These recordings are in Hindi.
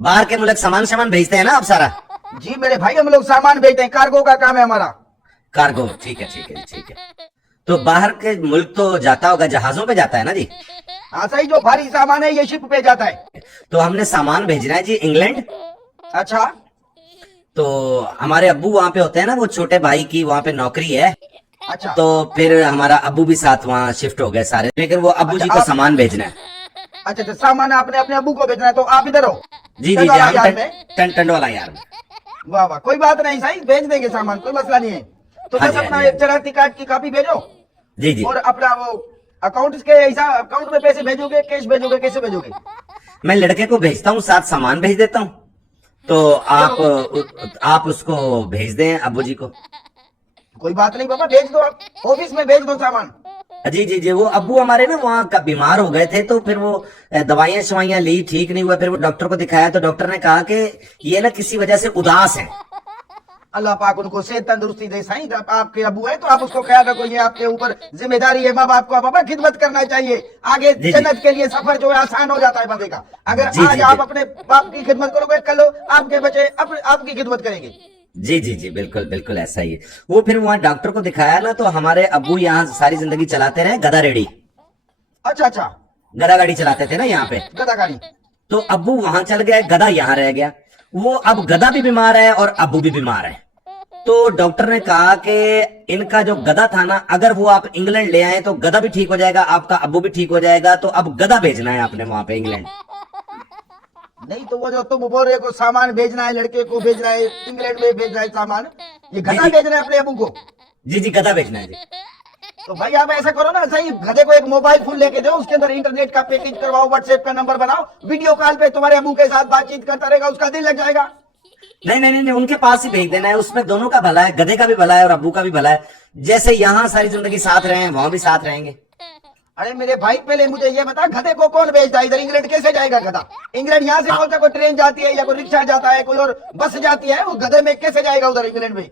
बाहर के मुल्क सामान सामान भेजते हैं ना आप सारा? जी मेरे भाई, हम लोग सामान भेजते हैं, कार्गो का काम है हमारा। कार्गो, ठीक है ठीक है ठीक है। तो बाहर के मुल्क तो जाता होगा, जहाजों पे जाता है ना जी? हाँ सही, जो भारी सामान है ये शिप पे जाता है। तो हमने सामान भेजना है जी इंग्लैंड। अच्छा। तो हमारे अब्बू वहां पे होते हैं ना, वो छोटे भाई की वहां पे नौकरी है। अच्छा तो फिर हमारा अब्बू भी साथ वहाँ शिफ्ट हो गए सारे, लेकिन वो अब्बू अच्छा, जी को आप- सामान भेजना है। अच्छा अच्छा, सामान आपने अपने अब्बू को भेजना है, तो आप इधर हो जी जी जी, टंडवाला हम यार्ड में। टंडवाला यार में। वाह वाह, कोई बात नहीं सही, भेज देंगे सामान, कोई मसला नहीं है। तो हाँ बस जी, हाँ अपना जी, हाँ एक शनाख्ती कार्ड की कॉपी भेजो, जी जी। और अपना वो अकाउंट के हिसाब, अकाउंट में पैसे भेजोगे, कैश भेजोगे, कैसे भेजोगे? मैं लड़के को भेजता हूँ, साथ सामान भेज देता हूँ। तो आप उसको भेज दें अब्बू जी को। कोई बात नहीं बाबा, भेज दो, आप ऑफिस में भेज दो सामान। जी जी जी, वो अब्बू हमारे ना वहाँ का बीमार हो गए थे, तो फिर वो दवाइयाँ शवाइयाँ ली, ठीक नहीं हुआ, फिर वो डॉक्टर को दिखाया, तो डॉक्टर ने कहा कि ये ना किसी वजह से उदास है। अल्लाह पाक उनको सेहत तंदुरुस्ती दे साईं। जब आपके अबू है तो आप उसको ख्याल रखो, ये आपके ऊपर जिम्मेदारी है। माँ बाप को बाबा खिदमत करना चाहिए, आगे जी जी जन्नत के लिए सफर जो है आसान हो जाता है बंदे का। अगर जी आज जी आप जी अपने बाप की खिदमत करोगे, कल आपके बच्चे आपकी खिदमत करेंगे। जी जी जी, बिल्कुल बिल्कुल ऐसा ही है। वो फिर वहाँ डॉक्टर को दिखाया ना, तो हमारे अब्बू यहाँ सारी जिंदगी चलाते रहे गधा रेडी, अच्छा अच्छा, गधा गाड़ी चलाते थे ना यहाँ पे। गदा गाड़ी। तो अब्बू वहां चल गया, गधा यहाँ रह गया। वो अब गधा भी बीमार है और अब्बू भी बीमार है। तो डॉक्टर ने कहा कि इनका जो गधा था ना, अगर वो आप इंग्लैंड ले आए तो गधा भी ठीक हो जाएगा, आपका अब्बू भी ठीक हो जाएगा। तो अब गधा भेजना है आपने वहां पे इंग्लैंड। नहीं तो वो जो तुम बोल रहे हो सामान भेजना है, लड़के को भेजना है, इंग्लैंड में भेजना है सामान, ये जी गदा जी भेजना है अपने अबू को? जी जी, गधा भेजना है जी। तो भाई आप ऐसा करो ना, सही गधे को एक मोबाइल फोन लेके दो, उसके अंदर इंटरनेट का पैकेज करवाओ, व्हाट्सएप का नंबर बनाओ, वीडियो कॉल पे तुम्हारे अबू के साथ बातचीत करता रहेगा, उसका दिल लग जाएगा। नहीं नहीं नहीं नहीं, उनके पास ही भेज देना है, उसमें दोनों का भला है, गधे का भी भला है और अब्बू का भी भला है। जैसे यहाँ सारी जिंदगी साथ रहे हैं, वहां भी साथ रहेंगे। अरे मेरे भाई, पहले मुझे ये बता, गधे को कौन भेजता है इधर? इंग्लैंड कैसे जाएगा गधा? इंग्लैंड यहाँ से कौन सा कोई ट्रेन जाती है, या कोई रिक्शा जाता है, कोई और बस जाती है? वो गधे में कैसे जाएगा उधर इंग्लैंड में?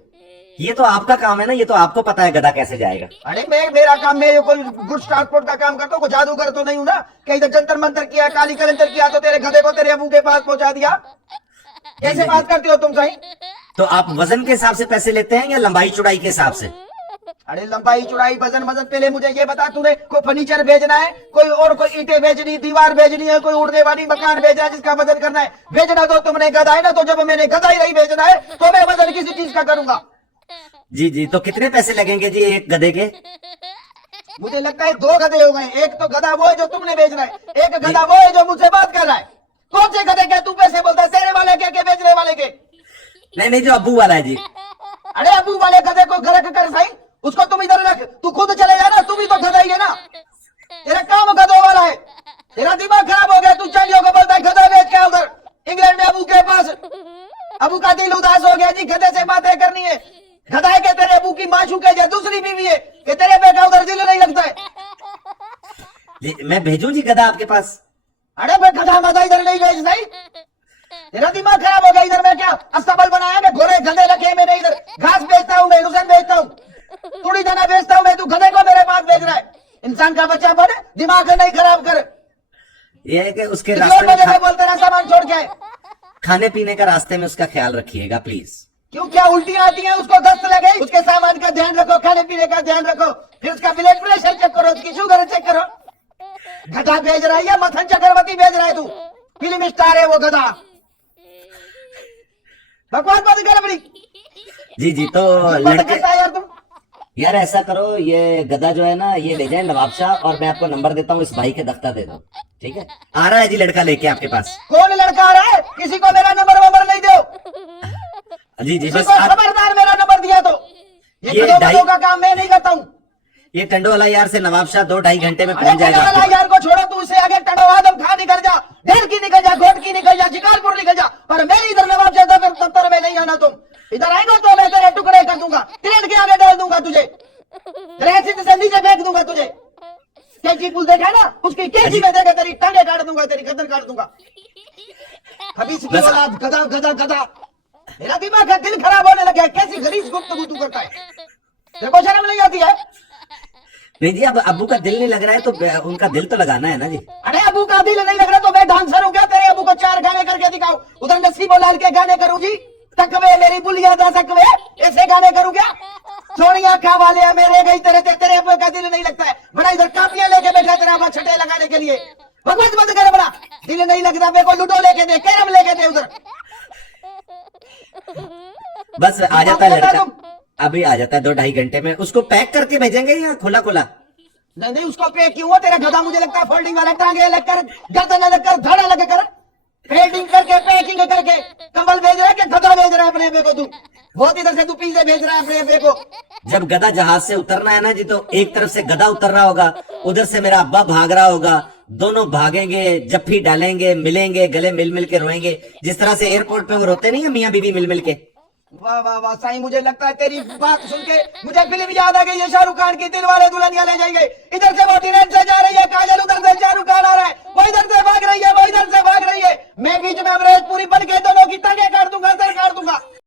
ये तो आपका काम है ना, ये तो आपको पता है गधा कैसे जाएगा। अरे मेरा काम, मैं कोई गुड्स ट्रांसपोर्ट का काम करता हूँ, कोई जादूगर तो नहीं हूँ ना कि इधर जंतर मंतर किया, काली कलंतर किया तो तेरे गधे को तेरे अबू के पास पहुंचा दिया। कैसे बात करते हो तुम सही? तो आप वजन के हिसाब से पैसे लेते हैं या लंबाई चौड़ाई के हिसाब से? अरे लंबाई चौड़ाई वजन वजन, पहले मुझे ये बता, तूने कोई फर्नीचर भेजना है, कोई और कोई ईंटें भेजनी, दीवार भेजनी है, कोई उड़ने वाली मकान भेजना है जिसका वजन करना है? भेजना तो तुमने गधा है ना, तो जब मैंने गधा ही नहीं भेजना है तो मैं वजन किसी चीज का करूंगा? जी जी, तो कितने पैसे लगेंगे जी एक गधे के? मुझे लगता है दो गधे हो गए, एक तो गधा वो है जो तुमने भेजना है, एक गधा वो है जो मुझसे बात कर रहा है। कौन से गधे के तू पैसे बोलता है? शेरे वाले के बेचने वाले के? नहीं नहीं, जो अब्बू वाला है जी। अरे अबू वाले गधे को घर कर सही, उसको तुम इधर रख, तू खुद चले जा ना, तू भी तो गधा ही है ना, तेरा काम गधों वाला है। तेरा दिमाग खराब हो गया, तू चाहिए को बोलता है गधा बेच के उधर इंग्लैंड में अबू के पास। अबू का दिल उदास हो गया जी, गधे से बातें करनी है। गधा है के तेरे अबू की माँ चुके जा, दूसरी बीवी है कि तेरे बेटा उधर दिल नहीं लगता है? जी मैं भेजूं जी गधा आपके पास? अरे मैं गधा मधा इधर नहीं भेज सही, तेरा दिमाग खराब हो गया। इधर मैं क्या अस्तबल बनाया? मैं घोड़े गधे रखे, मैंने इधर घास बेचता हूँ, मैं लुसन बेचता हूँ, थोड़ी दाना बेचता हूँ मैं, तू गधे को मेरे पास बेच रहा है? इंसान का बच्चा बन, दिमाग नहीं खराब कर। ये है कि उसके किसी और रास्ते में वजह से बोलते रहा सामान छोड़ के। खाने पीने का रास्ते में उसका ख्याल रखिएगा प्लीज। क्यों, क्या उल्टियां आती हैं उसको, दस्त लगे? उसके सामान का ध्यान रखो, खाने पीने का ध्यान रखो, फिर उसका ब्लड प्रेशर चेक करो, उसकी शुगर चेक करो। गधा भेज रहा है या मथन चक्रवर्ती भेज रहा है तू? फिल्म स्टार है वो गधा, बकवास मत कर अपनी। जी जी, तो लड़के यार तुम, यार ऐसा करो, ये गधा जो है ना, ये ले जाए नवाबशाह, और मैं आपको नंबर देता हूँ, इस भाई के दफ्तर दे दो, ठीक है? आ रहा है जी लड़का लेके आपके पास। कौन लड़का आ रहा है? किसी को मेरा नंबर वंबर नहीं दो, जी जी, किसी बस को आप खबरदार मेरा नंबर दिया तो। ये ये गधों ढाई- गधों का काम मैं नहीं करता हूँ। ये टंडोवाला यार से नवाबशाह 2-2.5 घंटे में अरे पहुंच जाएगा वाला आपके यार को छोड़ो, तू इसे आगे टंडो आदम खा निकल जा, ढेर की निकल जा, घोट की निकल जा, शिकारपुर निकल जा, पर मेरी इधर नवाब दफ्तर में नहीं आना। तुम इधर आएगा तो मैं तेरे टुकड़े कर दूंगा, ट्रेन के आगे डाल दूंगा तुझे, रेसिड से नीचे फेंक दूंगा तुझे। कैची पुल देखा ना, उसकी कैची में देगा, तेरी टांगे काट दूंगा, तेरी गर्दन काट दूंगा। खबीस की औलाद, गधा गधा गधा। मेरा दिमाग का दिल खराब होने लगा है, कैसी गरीब गुफ्तगू तू करता है, तेरे को शर्म नहीं आती है? नहीं जी, अब अब्बू का दिल नहीं लग रहा है तो उनका दिल तो लगाना है ना जी। अरे अबू का दिल नहीं लग रहा तो मैं डांसर हूँ क्या? तेरे अबू को 4 गाने करके दिखाऊं, उधर नसीबो लाल के गाने करूँ जी? तकवे मेरी बुलिया दा सकवे, ऐसे गाने करूँ क्या? सोनिया खा वाले मेरे गई तेरे अबू का दिल नहीं लगता है, बड़ा इधर कापियां लेके बैठा तेरा अब्बा छठे लगाने के लिए। भगवत बंद करे बड़ा, दिल नहीं लगता मेरे को, लूडो लेके दे, कैरम लेके दे उधर। बस आ जाता है लड़का, तुम। अभी आ जाता है 2-2.5 घंटे में। उसको पैक करके भेजेंगे या खुला खुला? नहीं नहीं, उसको पे क्यों हुआ तेरा गधा? मुझे लगता है फोल्डिंग वाला, टांगे लगकर, गर्दन लगकर, धड़ा लगकर, फोल्डिंग करके, पैकिंग करके कंबल भेज रहा है कि गधा भेज रहा है अपने बेको? तू बहुत इधर से तू पिज्जे भेज रहा है अपने बेको। जब गधा जहाज से उतरना है ना जी, तो एक तरफ से गधा उतर रहा होगा, उधर से मेरा अब्बा भाग रहा होगा, दोनों भागेंगे, जफ्फी डालेंगे, मिलेंगे, गले मिल मिल के रोएंगे, जिस तरह से एयरपोर्ट पे वो रोते नहीं है मियाँ बीवी मिल मिल के। वाह वाह वाह साईं, मुझे लगता है तेरी बात सुन के मुझे फिल्म याद आ गई है, शाहरुख खान की दिलवाले दुल्हनिया ले जाएंगे। इधर से वो ट्रेन से जा रही है काजल, उधर से शाहरुख खान आ रहा है, वो इधर से भाग रही है, वो इधर से भाग रही है, मैं बीच में अमरीश पुरी बन के दोनों की